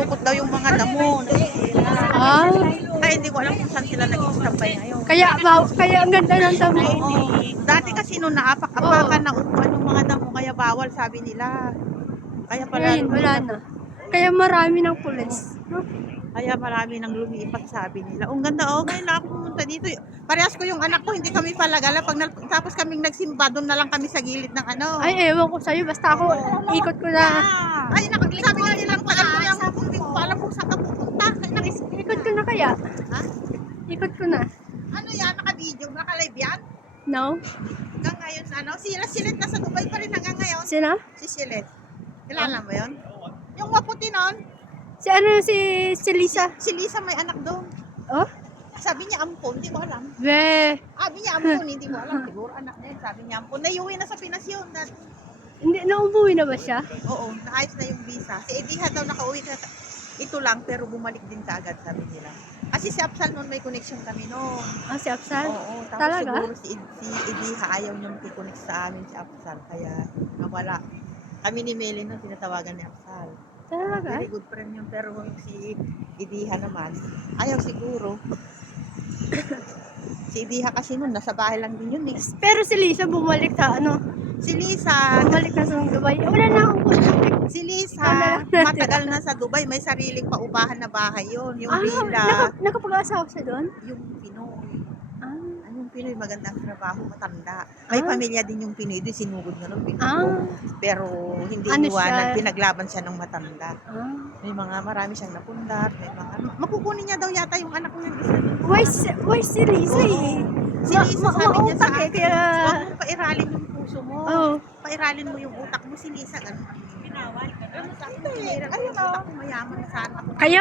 nagdudukot daw yung mga damo. Ah, Ay, hindi ko alam kung saan sila nag-stampay ngayon. kaya ang ganda ng damo. Oo. Dati kasi nung naapak-apakan na upuan yung mga damo, kaya bawal sabi nila. Kaya pala Ngayon, wala na. Kaya marami ng pulis. No? Kaya marami nang lumipat sabi nila. Ang ganda, oh, ngayon na ako pumunta dito. Parehas ko yung anak ko, hindi kami palagala. Tapos kaming nagsimba, doon na lang kami sa gilid ng ano. Ay, ewan ko sa'yo. Basta ako, ikot ko na. Ay, sabi nga nilang tagal mo yung hindi ko pa alam kung saan ka pupunta. Ikot ko na kaya. Ha? Ikot ko na. Ano yan? Naka-video? Naka-live yan? No? Hanggang ngayon, ano? Si Silet nasa Dubai pa rin hanggang ngayon. Sino? Si Silet. Kilala mo yun? Yung maputi nun? Si Lisa. Si Lisa may anak doon. Oh? Sabi niya ampon, hindi ko alam. Be. Sabi niya ampon, hindi ko alam. Siguro anak niya. Sabi niya ampon. Naiuwi na sa Pinas yun. Hindi, naubuwi na ba siya? Oo, naayos na yung visa. Si Ediha daw nakauwi na. Ito lang, pero bumalik din kaagad, sabi nila. Kasi si Apsal noon may connection kami noon. Ah, si Apsal? Oo, tapos Talaga? siguro si Ediha ayaw niyang i-connect sa amin si Apsal. Kaya nawala. Kami ni Melin noon tinatawagan ni Apsal. Talaga? Very good friend yun. Pero si Ediha naman, ayaw siguro. Si Ediha kasi noon, nasa bahay lang din yun eh. Pero si Lisa bumalik sa ano? Si Lisa, Bumalik na sa Dubai. Wala na akong contact. si Lisa, Ikaw na lang. matagal na sa Dubai, may sariling paupahan na bahay yun. Yung villa, Nakapag-asawa siya doon? yung Pinoy. Ah. Yung Pinoy, magandang trabaho, matanda. May pamilya din yung Pinoy, doon sinugod na nung Pinoy. Ah. Pero hindi Ano iwanan, siya? pinaglaban siya ng matanda. Ah. May marami siyang napundar, may mga, makukunin niya daw yata yung anak niya isa. Why si Lisa eh? Si Lisa sabi niya sa mautak eh, akin, kaya... huwag mong pairalin yung puso mo. Oh. Pairalin mo yung utak mo, si Lisa, ganun. Pinawal. Ayun, utak ko mayaman sana ako. Kaya